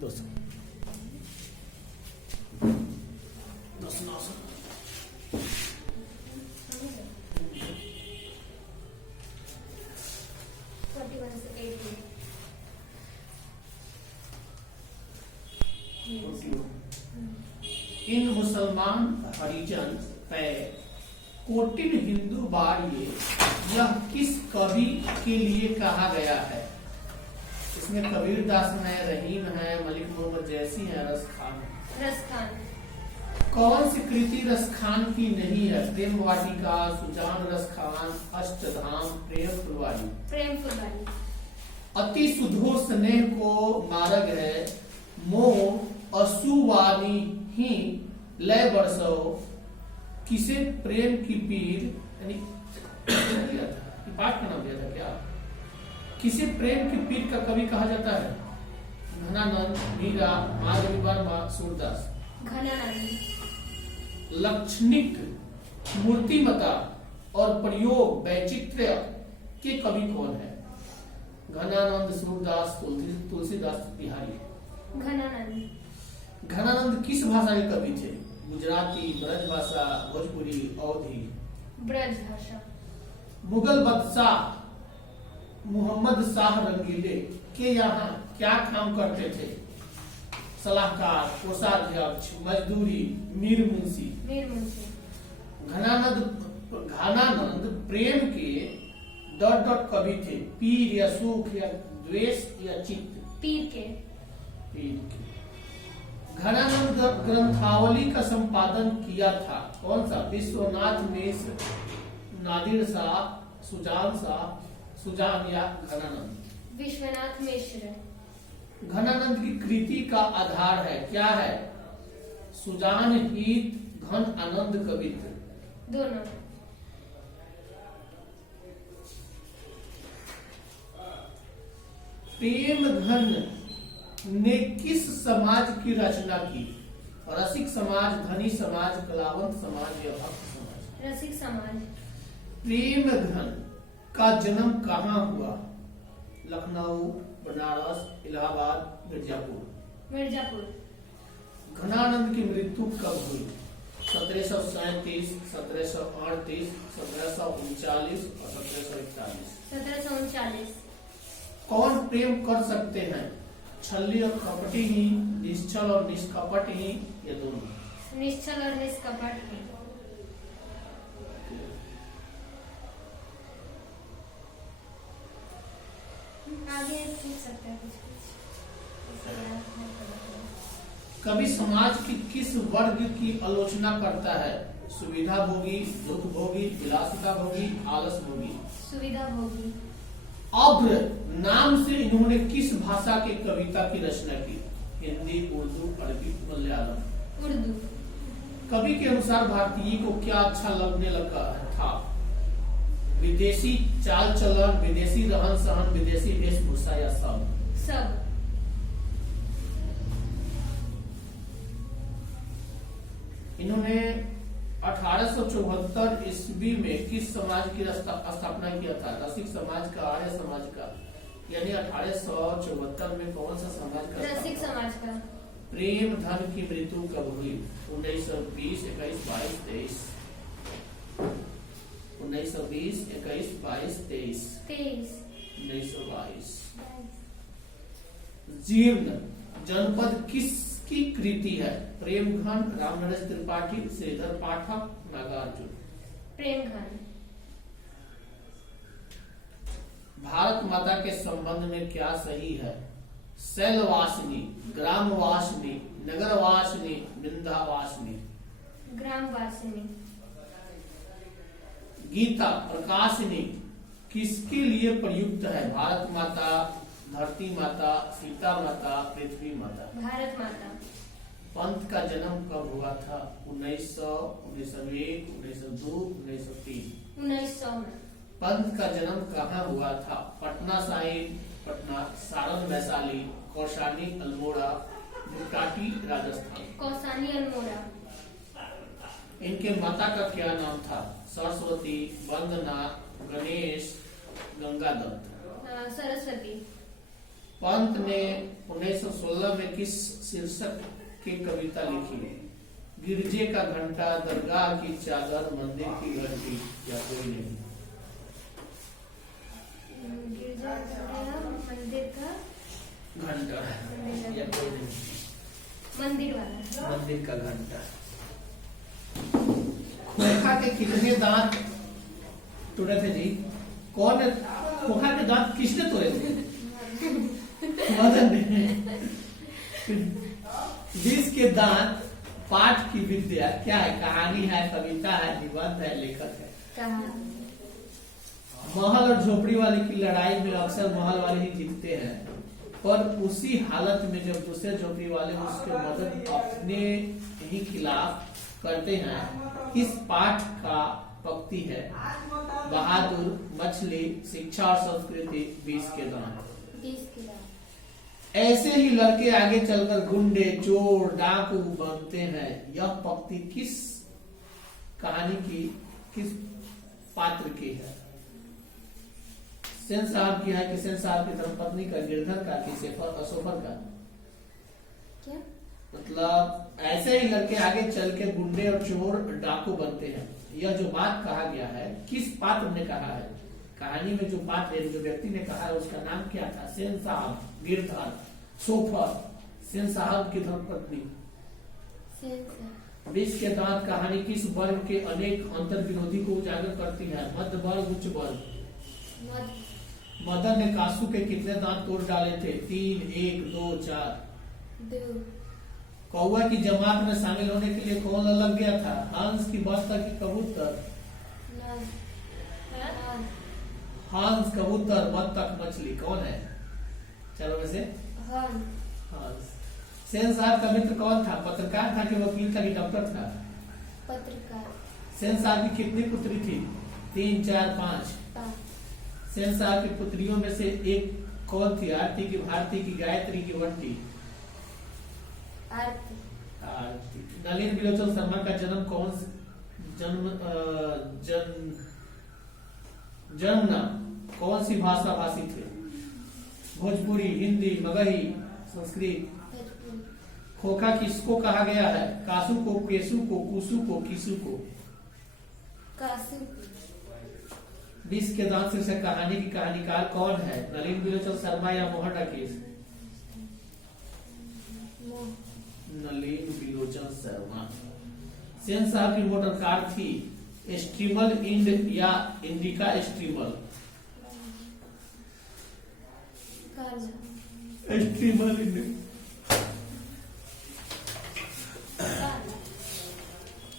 200 900 इन मुसलमान हरिजन पे कोटिन हिंदू बाड़िए यह किस कवि के लिए कहा गया है? इसमें कबीर दास है, रहीम है, मलिक मोहम्मद जैसी है, रस खान। कौन सी कृति रस खान की नहीं है? प्रेम वाटिका, सुजान रस खान, अष्टधाम, प्रेम फुलवारी। अति सुधो स्नेह को मार्ग है, मोह असुवानी ही लय बरसो, किसे प्रेम की पीर, यानी पाठ का नाम दिया था क्या? किसे प्रेम की पीर का कवि कहा जाता है? घनानंद, मीरा, माधवी वर्मा, सूरदास। लक्षणिक, मूर्तिमता और प्रयोग वैचित्र्य के कवि कौन है? घनानंद, सूरदास, तुलसीदास, बिहारी। घनानंद किस भाषा के कवि थे? गुजराती, ब्रज भाषा, भोजपुरी, अवधी। ब्रज भाषा। मुगल बादशाह मोहम्मद शाह रंगीले के यहाँ क्या काम करते थे? सलाहकार, कोषाध्यक्ष, मजदूरी, मीर मुंशी। घनानंद प्रेम के डॉट डॉट कवि थे, पीर या सुख या द्वेष या चित्त? पीर के। घनानंद ग्रंथावली का संपादन किया था कौन सा? विश्वनाथ मिश्र, नादिर शाह, सुजान या घनानंद? विश्वनाथ मिश्र। घनानंद की कृति का आधार है क्या है? सुजान हित, घन आनंद कवित्व। दोनों। प्रेम घन ने किस समाज की रचना की? रसिक समाज, धनी समाज, कलावंत समाज या भक्त समाज? रसिक समाज। प्रेम घन का जन्म कहाँ हुआ? लखनऊ, बनारस, इलाहाबाद, मिर्जापुर। घनानंद की मृत्यु कब हुई? 1737, 1738, 1739 और 1741। 1739। कौन प्रेम कर सकते हैं? छल्ली और कपटी ही, निश्चल और निष्कपट ही, या दोनों? निश्चल और निष्कपट ही। आगे पूछ सकते हैं कुछ। कवि समाज की किस वर्ग की आलोचना करता है? सुविधा भोगी, दुख भोगी, विलासिता भोगी, आलस भोगी? सुविधा भोगी। अभ्र नाम से इन्होंने किस भाषा की कविता की रचना की? हिंदी, उर्दू, अरबी, मलयालम? उर्दू। कवि के अनुसार भारतीय को क्या अच्छा लगने लगा था? विदेशी चाल चलन, विदेशी रहन सहन, विदेशी वेशभूषा या सब? इन्होंने 1874 ईस्वी में किस समाज की स्थापना किया था? रसिक समाज का, आर्य समाज का? यानी 1874 में कौन सा समाज का? रसिक समाज का। प्रेम धन की मृत्यु कब हुई? 1920, 21, 22, 23। 1920, 21, 22, 23। 1922। जीर्ण जनपद किसकी कृति है? प्रेमघन, रामनरेश त्रिपाठी, श्रीधर पाठक, नागार्जुन? प्रेमघन। भारत माता के संबंध में क्या सही है? शैलवासिनी, ग्रामवासिनी, नगरवासिनी, वृंदावासिनी? ग्रामवासिनी। गीता प्रकाशिनी किसके लिए प्रयुक्त है? भारत माता, धरती माता, सीता माता, पृथ्वी माता? भारत माता। पंथ का जन्म कब हुआ था? 1900, 1901, 1902, 1903? 1900 में। पंथ का जन्म कहाँ हुआ था? पटना साहिब, पटना, सारण वैशाली, कौशानी, अल्मोड़ा, बुटाटी, राजस्थान? कौसानी, अल्मोड़ा। इनके माता का क्या नाम था? सरस्वती, वंदना, गणेश, गंगादत्त? सरस्वती। पंत ने 1916 में किस शीर्षक की कविता लिखी है? गिरजे का घंटा, दरगाह की चादर, मंदिर की घंटी, या कोई नहीं? गिरजा का मंदिर का घंटा, या कोई नहीं? मंदिर वाला। मंदिर का घंटा। खोखा के कितने दांत तोड़े थे जी? कौन? खोखा के दांत किसने तोड़े थे? मदन ने। जिसके दांत पाठ की विद्या क्या है? कहानी है, कविता है, निबंध है, लेखक है? कहानी। महल और झोपड़ी वाले की लड़ाई में अक्सर महल वाले ही जीतते हैं, पर उसी हालत में जब दूसरे झोपड़ी वाले उसके मदद अपने ही खिलाफ करते हैं, किस पाठ का पक्ति है? बहादुर, मछली, शिक्षा और संस्कृति, 20 के दांत। 20 के दांत। ऐसे ही लड़के आगे चलकर गुंडे, चोर, डाकू बनते हैं। यह पंक्ति किस कहानी की, किस पात्र की है? सेन साहब की है कि सेन साहब की धर्मपत्नी का, गिरधर का, कि अशोफर का? क्या मतलब ऐसे ही लड़के आगे चल के गुंडे और चोर डाकू बनते हैं। यह जो बात कहा गया है, किस पात्र ने कहा है? कहानी में जो पात्र, जो व्यक्ति ने कहा है, उसका नाम क्या था? सेन साहब, गिरधर, सोफर, सेन साहब की धर्मपत्नी। 20 के दांत कहानी किस वर्ग के अनेक अंतर विरोधी को उजागर करती है? मध्य वर्ग, उच्च वर्ग? मदन ने कासू के कितने दांत तोड़ डाले थे? 3, 1, 2, 4? 2। कौवा की जमात में शामिल होने के लिए कौन अलग गया था? हंस की बतख की कबूतर? हंस, कबूतर, बतख, मछली, कौन है? चलो वैसे हंस। सेन साहब का मित्र कौन था? पत्रकार था कि वकील था कि डॉक्टर था? पत्रकार। सेन साहब की कितनी पुत्री थी? 3, 4, 5? 5। सेन साहब की पुत्रियों में से एक कौन थी? आरती की, भारती की, गायत्री की, वंटी? आरती। आरती। नलिन बिलोचन शर्मा का जन्म कौन जन्म नाम कौन सी भाषा भाषी थे? भोजपुरी, हिंदी, मगही, संस्कृत? खोखा किसको कहा गया है? कासू को, केसू को, कुसू को, किसू को? कासू। 20 के दांत से कहानी की कहानीकार कौन है? नलिन बिलोचन शर्मा या मोहन राकेश? नलिन बिलोचन शर्मा। सेन साहब की मोटर कार थी स्ट्रीमल इंड या इंडिका स्ट्रीमल? स्ट्रीमल इंड।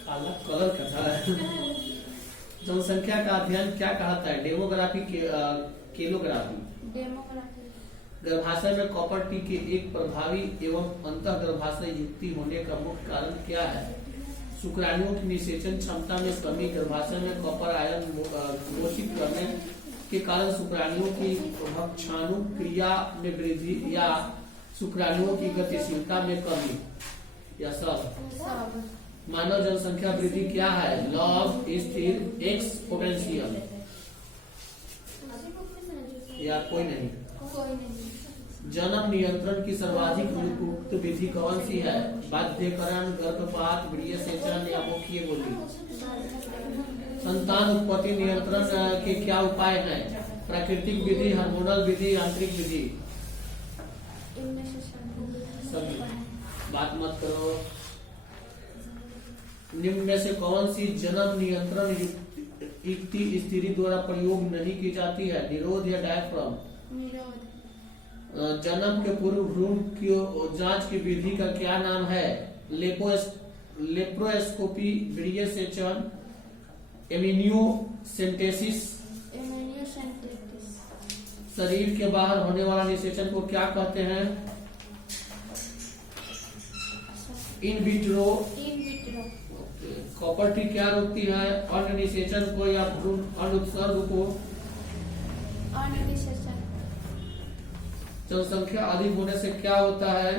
काला कलर का था। जनसंख्या का अध्ययन क्या कहता है? डेमोग्राफी, किलोग्राफी? डेमोग्राफी। गर्भाशय में कॉपर टी के एक प्रभावी एवं अंतः गर्भाशय युक्ति होने का मुख्य कारण क्या है? शुक्राणुओं की निषेचन क्षमता में कमी, गर्भाशय में कॉपर आयन मोषित करने के कारण शुक्राणुओं की भक्षाणु क्रिया में वृद्धि, या शुक्राणुओं की गतिशीलता में कमी, या सब? मानव जनसंख्या वृद्धि क्या है? लॉग, स्थिर, एक्सपोनेंशियल, या कोई नहीं? जन्म नियंत्रण की सर्वाधिक उपयुक्त विधि कौन सी है? बाध्यकरण, गर्भपात, वीर्यसेचन, या मुखीय गोली? संतान उत्पत्ति नियंत्रण के क्या उपाय हैं? प्राकृतिक विधि, हार्मोनल विधि, यांत्रिक विधि? सभी। बात मत करो। निम्न में से कौन सी जन्म नियंत्रण युक्ति स्त्री द्वारा प्रयोग नहीं की जाती है? निरोध या डायफ्राम? जन्म के पूर्व भ्रूण की जांच की विधि का क्या नाम है? लेप्रोस्कोपी, वीर्यसेचन, एमिनियोसेंटेसिस? शरीर के बाहर होने वाला निषेचन को क्या कहते हैं? In vitro. कॉपर टी क्या रोकती है? अन्न निषेचन को या भ्रूण अन्न उत्सर्ग को? जनसंख्या अधिक होने से क्या होता है?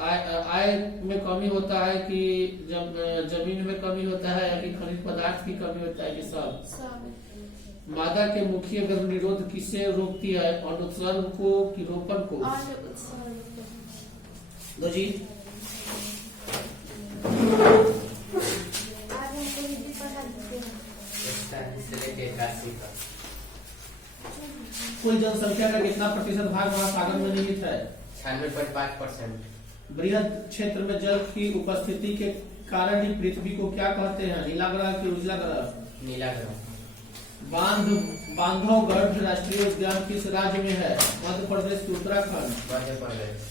आय में कमी होता है कि जमीन में कमी होता है, या कि खनिज पदार्थ की कमी होता है, कि सब? मादा के मुखीय गर्भ निरोध किसे रोकती है? अनुत्सर्ग को कि रोपण को? दो जी। आज हमको हिंदी पढ़ा देते हैं। 41 से लेके 81 तक। कुल जनसंख्या का कितना प्रतिशत भाग महासागर में निहित है? 96.5%। बृहद क्षेत्र में जल की उपस्थिति के कारण ही पृथ्वी को क्या कहते हैं? नीला ग्रह की उजला ग्रह? नीला ग्रह। बांधवगढ़ राष्ट्रीय उद्यान किस राज्य में है? मध्य प्रदेश की उत्तराखंड? मध्य प्रदेश।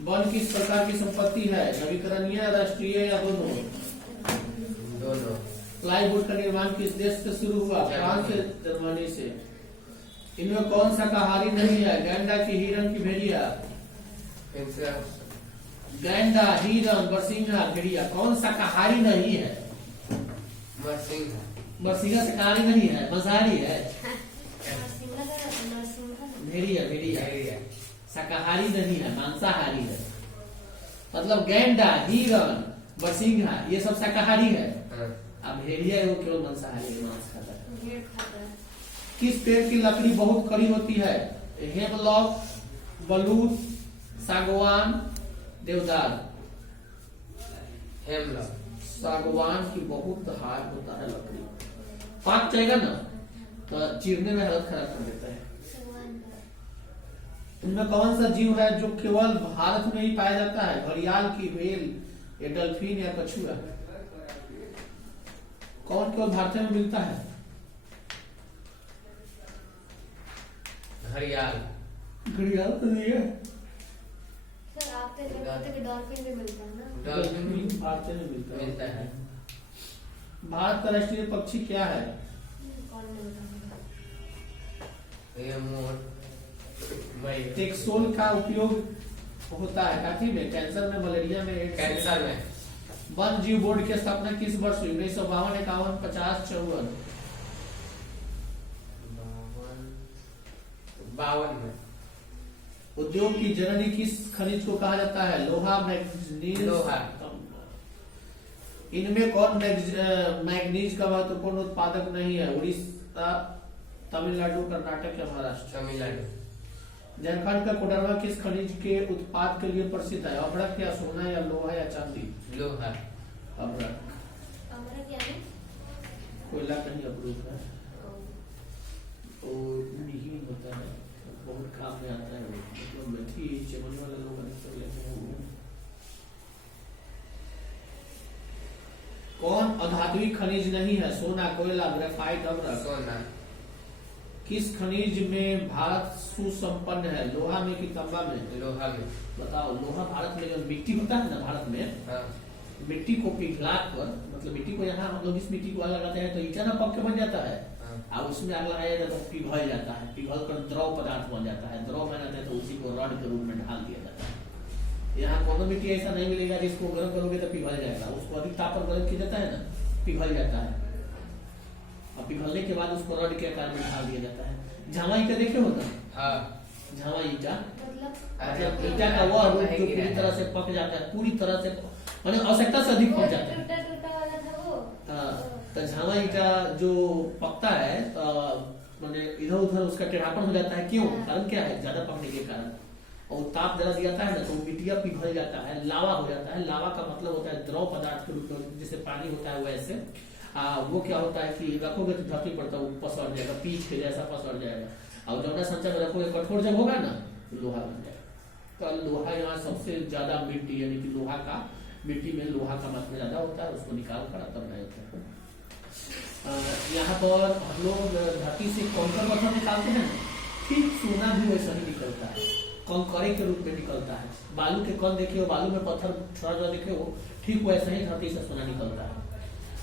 वन किस प्रकार की संपत्ति है? नवीकरणीय, राष्ट्रीय या दोनों? दोनों। प्लाईवुड का निर्माण किस देश से शुरू हुआ? फ्रांस से, जर्मनी से। इनमें कौन शाकाहारी नहीं है? गैंडा की, हिरण की, भेड़िया? गैंडा, हिरण, बरसिंघा, भेड़िया, कौन शाकाहारी नहीं है? बरसिंघा शाकाहारी नहीं है, मांसाहारी है। भेड़िया, भेड़िया शाकाहारी नहीं है, मांसाहारी है। मतलब गैंडा, हिरण, बरसिंघा ये सब शाकाहारी है। अब भेड़िया वो केवल मांसाहारी है, मांस खाता है। किस पेड़ की लकड़ी बहुत कड़ी होती है? हेमलॉक, बलूत, सागवान, देवदार? हेमलॉक। सागवान की बहुत हार्ड होता है लकड़ी, पाक जाएगा ना तो चीरने में हालत खराब कर देता है। इनमें कौन सा जीव है जो केवल भारत में ही पाया जाता है? घड़ियाल की, व्हेल या डल्फिन या कछुआ? कौन केवल भारत में मिलता है? घड़ियाल। घड़ियाल तो नहीं है। सर आप तो कहते कि डॉल्फिन भी मिलता है ना? डॉल्फिन भारत में मिलता है। है। भारत का राष्ट्रीय पक्षी क्या है? कौन मिलता ये मोर। टेक्सोल का उपयोग होता है काफी में, कैंसर में, मलेरिया में, एड्स में। कैंसर में। वन जीव बोर्ड की स्थापना किस वर्ष हुई? 1952, 51, 50, 54? 52 में। उद्योग की जननी किस खनिज को कहा जाता है? लोहा, मैग्नीज? लोहा। इनमें कौन मैग्नीज का महत्वपूर्ण उत्पादक नहीं है? उड़ीसा, तमिलनाडु, कर्नाटक या महाराष्ट्र? तमिलनाडु। झारखंड का कोडरमा किस खनिज के उत्पाद के लिए प्रसिद्ध है? अभ्रक या सोना या लोहा या चांदी? लोहा। अभ्रक। हमारा क्या है? कोयला कहीं अवरुद्ध है, और नहीं होता है, बहुत काम में आता है वो। मतलब मेथी, चमन वाले लोग अधिकतर लेते हैं वो। कौन अधात्विक खनिज नहीं है? सोना, कोयला, ग्रेफाइट, अभ्रक? सोना। किस खनिज में भारत सुसंपन्न है? लोहा में कि तांबा में? लोहा में। बताओ। लोहा भारत में जो मिट्टी होता है ना, भारत में हाँ। मिट्टी को पिघला कर, मतलब मिट्टी को यहाँ हम लोग इस मिट्टी को आग लगाते हैं तो ईटा ना पक के बन जाता है। हाँ। अब उसमें आग लगाया जाता है तो पिघल जाता है, पिघल कर द्रव पदार्थ बन जाता है, द्रव बन जाता है तो उसी को रॉड के रूप में ढाल दिया जाता है। यहाँ कोनो मिट्टी ऐसा नहीं मिलेगा जिसको गर्म करोगे तो पिघल जाएगा, उसको अधिक ताप पर गर्म किया जाता है ना, पिघल जाता है। और पिघलने के बाद उसको रॉड के आकार में ढाल दिया जाता है। झावा ईटा देखे हो ना? हाँ। झावा ईटा मतलब मतलब ईटा का वह रूप जो पूरी तरह से पक जाता है, पूरी तरह से माने आवश्यकता से अधिक पक जाता है। टूटा टूटा वाला था वो। हाँ, तो झावा ईटा जो पकता है तो माने इधर उधर उसका टेढ़ापन हो जाता है। क्यों? कारण क्या है? ज्यादा पकने के कारण। और ताप ज्यादा दिया जाता है ना तो मिट्टिया पिघल जाता है, लावा हो जाता है। लावा का मतलब होता है द्रव पदार्थ के रूप में, जैसे पानी होता है वैसे। वो क्या होता है कि रखोगे तो धरती पर तो पसर जाएगा, पीछ के जैसा पसर जाएगा। और जौना संचा में रखोगे कठोर जब होगा ना तो लोहा बन जाएगा। तो लोहा यहाँ सबसे ज्यादा मिट्टी, यानी कि लोहा का, मिट्टी में लोहा का मात्रा ज्यादा होता है, उसको निकाल कर तब बनाया जाता है। यहाँ पर हम लोग धरती से कंकर पत्थर निकालते हैं, ठीक सोना भी वैसा ही निकलता है, कंकरे के रूप में निकलता है। बालू के कण देखिए, बालू में पत्थर थोड़ा देखे वो ठीक वैसा ही धरती से सोना निकलता है।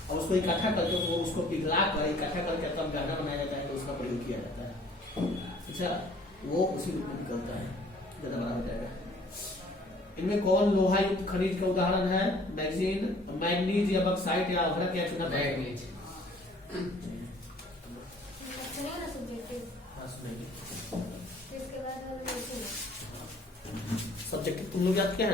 और उसको इकट्ठा करके वो उसको पिघला कर इकट्ठा करके तब गहना बनाया जाता है तो उसका प्रयोग किया जाता है। अच्छा, वो उसी रूप में निकलता है, ज्यादा बड़ा हो जाएगा। इनमें कौन लोहा युक्त खनिज का उदाहरण है? मैग्नीज या बक्साइट या अभ्रक या चूना? मैग्नीज। सुनिए ना सब्जेक्टिव। हाँ सुनेंगे। इसके बाद हम सब्जेक्टिव तुम लोग याद किया है?